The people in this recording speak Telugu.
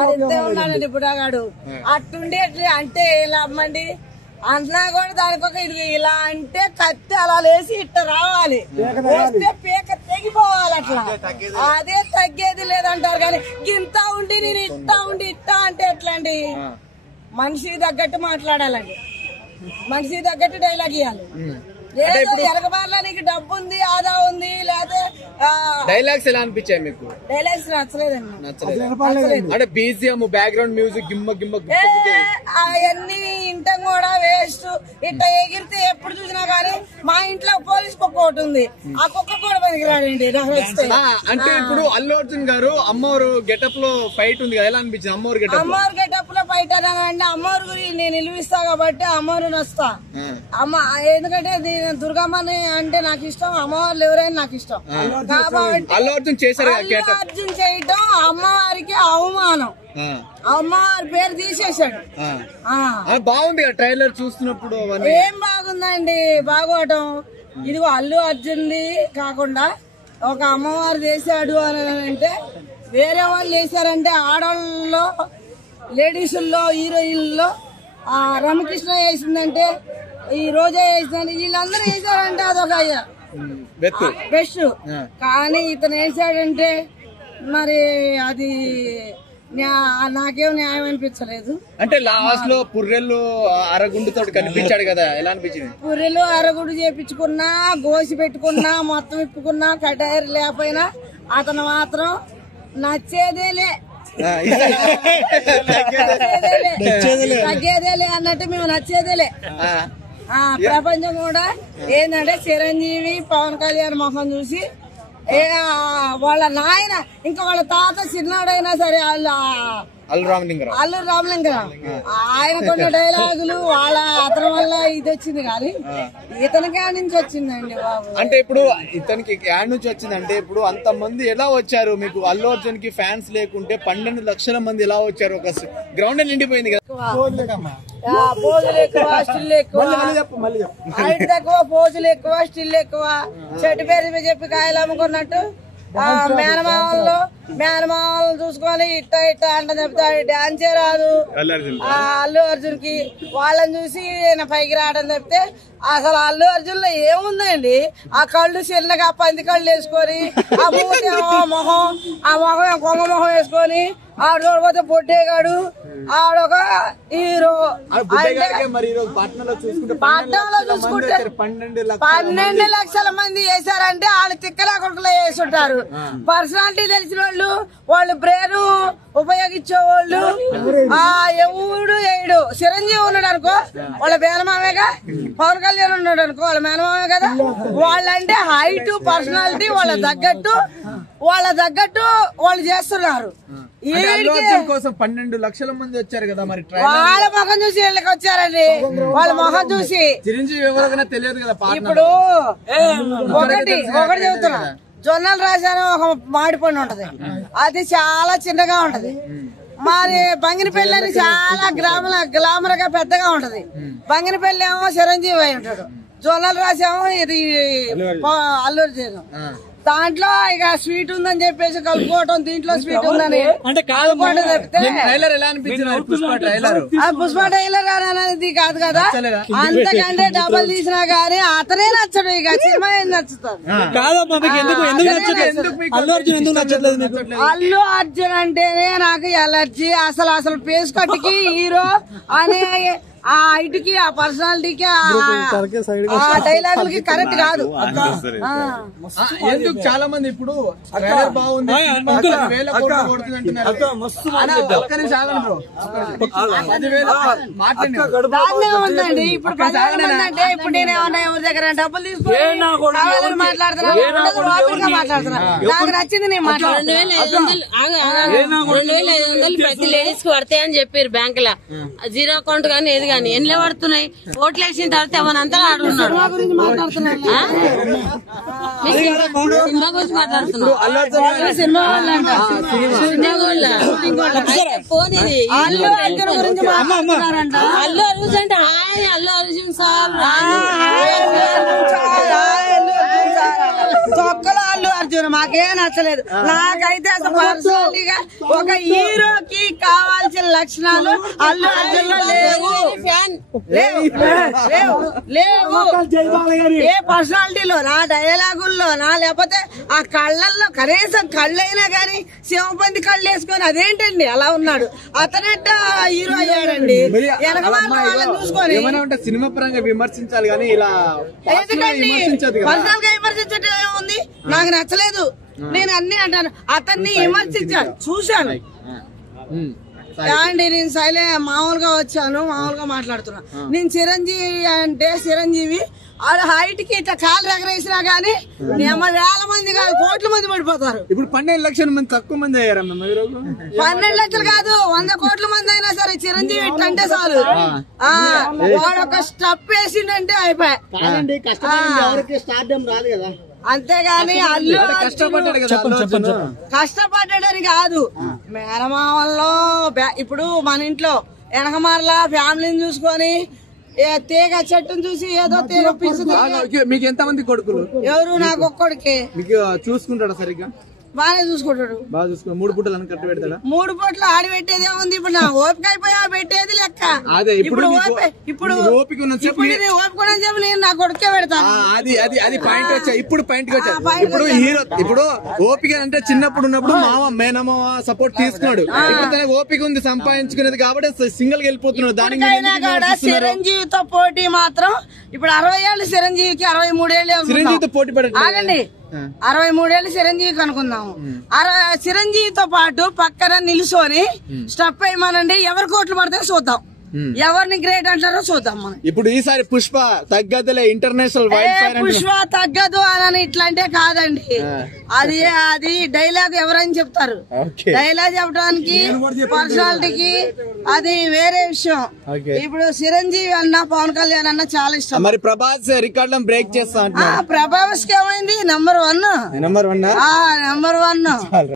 అది ఉన్నాడండి బుడాగాడు అట్టుండి అంటే ఇలా అమ్మండి అన్నా కూడా దానికి ఒక ఇది ఇలా అంటే కత్తి అలా లేసి ఇట్ట రావాలి వస్తే పీక తెగిపోవాలి అట్లా అదే తగ్గేది లేదంటారు కానీ గింత ఉండి నేను ఇట్టా అంటే ఎట్లా అండి మనిషికి తగ్గట్టు మాట్లాడాలండి మనిషికి తగ్గట్టు డైలాగ్ ఇవ్వాలి లేదు ఎరగబార్లా నీకు డబ్బు ఉంది ఆదా ఉంది లేకపోతే డైలాగ్స్ ఎలా అనిపించాయి మీకు డైలాగ్స్ నచ్చలేదు అంటే బీజిఎం బ్యాక్గ్రౌండ్ మ్యూజిక్ గిమ్మ అవన్నీ ఇంటం కూడా వేస్ట్ ఇట్ట ఎగిరితే ఎప్పుడు చూసినా కానీ మా ఇంట్లో పోలీస్ కుక్క ఒకటి ఉంది ఆ కుక్క కూడా పనికిరాడండి అంటే ఇప్పుడు అల్లు అర్జున్ గారు అమ్మవారు గెటప్ లో ఫైట్ ఉంది కదా ఎలా అనిపించింది అమ్మవారు గెటప్ లో ఫైట్ అంటే అమ్మవారు గురించి నేను నిలువిస్తా కాబట్టి అమ్మవారిని వస్తా అమ్మ ఎందుకంటే దుర్గమ్మని అంటే నాకు ఇష్టం అమ్మవారు ఎవరైనా నాకు ఇష్టం కాబట్టి అల్లు అర్జున్ చేశారు అర్జున్ చేయటం అమ్మవారికి అవమానం అమ్మవారి పేరు తీసేశాడు బాగుంది ట్రైలర్ చూస్తున్నప్పుడు ఏం బాగుందండి బాగోవటం ఇదిగో అల్లు అర్జున్ది కాకుండా ఒక అమ్మవారు చేశాడు అని అంటే వేరే వాళ్ళు చేశారంటే ఆడవాళ్ళలో లేడీసుల్లో హీరోయిన్లో రమకృష్ణ వేసిందంటే ఈ రోజే వేసిందంటే వీళ్ళందరూ వేసారంటే అదొక బెస్ట్ కానీ ఇతను వేసాడంటే మరి అది నాకేం న్యాయం అనిపించలేదు అంటే లాస్ట్ లో పుర్రెలు అరగుండుతో కనిపించాడు కదా ఎలా అనిపించింది పుర్రెలు అరగుండు చేపించుకున్నా గోసి పెట్టుకున్నా మొత్తం ఇప్పుకున్నా కటారు లేకపోయినా అతను మాత్రం నచ్చేదేలే తగ్గేదేలే అన్నట్టు మేము నచ్చేదేలే ప్రపంచం కూడా ఏంటంటే చిరంజీవి పవన్ కళ్యాణ్ మొహం చూసి వాళ్ళ నాయన ఇంకా వాళ్ళ తాత చిన్నాడైనా సరే అల్లు రామలింగరావు ఆయన కొన్ని డైలాగులు వాళ్ళ అతని వల్ల ఇది వచ్చింది కానీ ఇతనికి యాడ్ నుంచి వచ్చిందండి బాబు అంటే ఇప్పుడు ఇతనికి యాడ్ నుంచి వచ్చింది అంటే ఇప్పుడు అంత మంది ఎలా వచ్చారు మీకు అల్లు అర్జున్ కి ఫ్యాన్స్ లేకుంటే 12 లక్షల మంది ఎలా వచ్చారు ఒక గ్రౌండ్ నిండిపోయింది కదా పోజులు ఎక్కువ స్టిల్ ఎక్కువ హైట్ తక్కువ పోజులు ఎక్కువ స్టిల్ ఎక్కువ చెట్టు పేరు చెప్పి కాయలు అమ్ముకున్నట్టు మేనమామలు చూసుకొని ఇట్ట అంట చెప్తా డాన్సే రాదు అల్లు అర్జున్ కి వాళ్ళని చూసి పైకి రావడం చెప్తే అసలు అల్లు అర్జున్ లో ఏముందండి ఆ కళ్ళు చిన్నగా పంది కళ్ళు వేసుకొని ఆ మూతి మొహం కొంగ మొహం వేసుకొని ఆడు చూడపోతే బొడ్డేగాడు ఆడొక హీరో పట్టణంలో చూసుకుంటే 12 లక్షల మంది వేసారంటే వాళ్ళు తిక్కలా కొడుకులో వేసుంటారు పర్సనాలిటీ తెలిసిన వాళ్ళు బ్రెయిన్ ఉపయోగించే వాళ్ళు ఎవడు వేయడు చిరంజీవి ఉన్నాడు అనుకో వాళ్ళ మేనమామేగా పవన్ కళ్యాణ్ ఉన్నాడు అనుకో వాళ్ళ మేనమామే కదా వాళ్ళంటే హైట్ పర్సనాలిటీ వాళ్ళ తగ్గట్టు వాళ్ళు చేస్తున్నారు కోసం 12 లక్షల మంది వచ్చారు కదా మరి వాళ్ళ మొహం చూసి వీళ్ళకి వచ్చారండి వాళ్ళ మొహం చూసి చిరంజీవి ఎవరికైనా తెలియదు కదా ఇప్పుడు ఒకటి చెబుతున్నా జొన్నలు రాశాను ఒక మామిడి పండు ఉంటది అది చాలా చిన్నగా ఉంటది మరి బంగినపల్లి అని చాలా గ్లామర్ గా పెద్దగా ఉంటది బంగినపల్లి ఏమో చిరంజీవి అయి ఉంటాడు జొన్నలు రాసామో ఇది అల్లు అర్జున్ దాంట్లో ఇక స్వీట్ ఉందని చెప్పేసి కలుపుకోవటం దీంట్లో స్వీట్ ఉందని అంటే పుష్ప ట్రైలర్ అనేది కాదు కదా అంతకంటే డబల్ తీసినా గానీ అతనే నచ్చడు ఇక సినిమా ఏం నచ్చుతుంది అల్లు అర్జున్ అంటేనే నాకు ఎలర్జీ అసలు ఫేస్ కట్కి హీరో అనే ఆ హైట్కి ఆ పర్సనాలిటీకి ఆ డైలాగులకి కరెక్ట్ కాదు ఎందుకు చాలా మంది ఇప్పుడు బాగుంది ఉందండి ఇప్పుడు అంటే ఇప్పుడు నేనేమన్నా ఎవరి దగ్గర డబ్బులు తీసుకుని మాట్లాడుతున్నా నాకు నచ్చింది నేను మాట్లాడుతున్నా 2500 ప్రతి లేడీస్ కి పడతాయని చెప్పారు బ్యాంక్ లా జీరో అకౌంట్ కానీ ఏది కానీ ఎన్లే పడుతున్నాయి ఓట్లు వేసిన తర్వాత ఏమనంతా ఆడున్నాడు సినిమా పోనీ అల్లు అర్జున్ అంటే హాయ్ అల్లు అర్జున్ సార్ తొక్కలో అల్లు అర్జున్ మాకేం నచ్చలేదు నాకైతే అసలు పర్సనల్గా ఒక హీరోకి లక్షణాలు అల్లు అర్జున్లో లేవు. ఏ పర్సనాలిటీలోనా, డైలాగుల్లోనా, లేకపోతే ఆ కళ్ళల్లో కనీసం కళ్ళైనా గానీ సింహపంది కళ్ళు వేసుకొని అదేంటండి అలా ఉన్నాడు. అతనట్ట హీరో అయ్యాడండి. చూసుకొని సినిమా పరంగా విమర్శించాలి కానీ ఇలా ఎందుకండి పర్సనల్ గా విమర్శించడం ఏముంది? నాకు నచ్చలేదు, నేను అన్ని అంటాను. అతన్ని విమర్శించాను, చూశాను అండి. నేను మామూలుగా వచ్చాను, మామూలుగా మాట్లాడుతున్నా. నేను చిరంజీవి అంటే చిరంజీవి హైట్ కి ఇట్లా కాలు ఎగరేసినా గానీ వేల మంది కాదు, కోట్ల మంది పడిపోతారు. ఇప్పుడు 12 లక్షల మంది తక్కువ మంది అయ్యారమ్మా. 12 లక్షలు కాదు, 100 కోట్ల మంది అయినా సరే చిరంజీవి ఇట్లంటే చాలు. వాడు ఒక స్టెప్ వేసిండంటే అయిపోయి. అంతేగాని అల్లు కష్టపడ్డాడని కాదు. మేనమామల్లో ఇప్పుడు మన ఇంట్లో వెనకమారలా ఫ్యామిలీని చూసుకొని తీగ చెట్టును చూసి ఏదో తీగ పిలుస్తుంది. మీకు ఎంత మంది కొడుకులు? ఎవరు? నాకు ఒక్కడికి. మీకు చూసుకుంటాడా సరిగ్గా? బాగా చూసుకుంటాడు. బాగా చూసుకున్నా. 3 పూటలు అని కట్టు పెడతాడా? 3 పూటలు ఆడి పెట్టేదే ఉంది. ఇప్పుడు నా ఓపిక అయిపోయా పెట్టేది లెక్క. అదే ఇప్పుడు ఇప్పుడు ఓపిక ఉన్నది చెప్పి నేను నా కొడుకే పెడతాను. అది పాయింట్ వచ్చా. ఇప్పుడు పాయింట్ వచ్చా. ఇప్పుడు హీరో ఇప్పుడు ఓపిక అంటే చిన్నప్పుడు ఉన్నప్పుడు మేనమామ సపోర్ట్ తీసుకున్నాడు. ఇప్పుడు తనకు ఓపిక ఉంది సంపాదించుకునేది కాబట్టి సింగిల్ గా వెళ్ళిపోతున్నాడు. దానికి చిరంజీవితో పోటీ మాత్రం ఇప్పుడు 60 ఏళ్ళు చిరంజీవికి 63 ఏళ్ళు. చిరంజీవితో పోటీ పడండి. ఆగండి, 63 ఏళ్ళు చిరంజీవికి అనుకుందాము. చిరంజీవితో పాటు పక్కన నిలుసోని స్టెప్ వేయమనండి, ఎవరి కోట్లు పడితే చూద్దాం, ఎవరిని గ్రేట్ అంటారో చూద్దాం మనం. ఇప్పుడు ఈసారి పుష్ప తగ్గదులే, ఇంటర్నేషనల్ పుష్ప తగ్గదు అని ఇట్లంటే కాదండి. అది డైలాగ్ ఎవరని చెప్తారు. డైలాగ్ చెప్పడానికి పర్సనాలిటీకి అది వేరే విషయం. ఇప్పుడు చిరంజీవి అన్న పవన్ కళ్యాణ్ అన్న చాలా ఇష్టం. మరి ప్రభాస్ రికార్డులను బ్రేక్ చేస్తా. ప్రభాస్ కి ఏమైంది? నెంబర్ 1.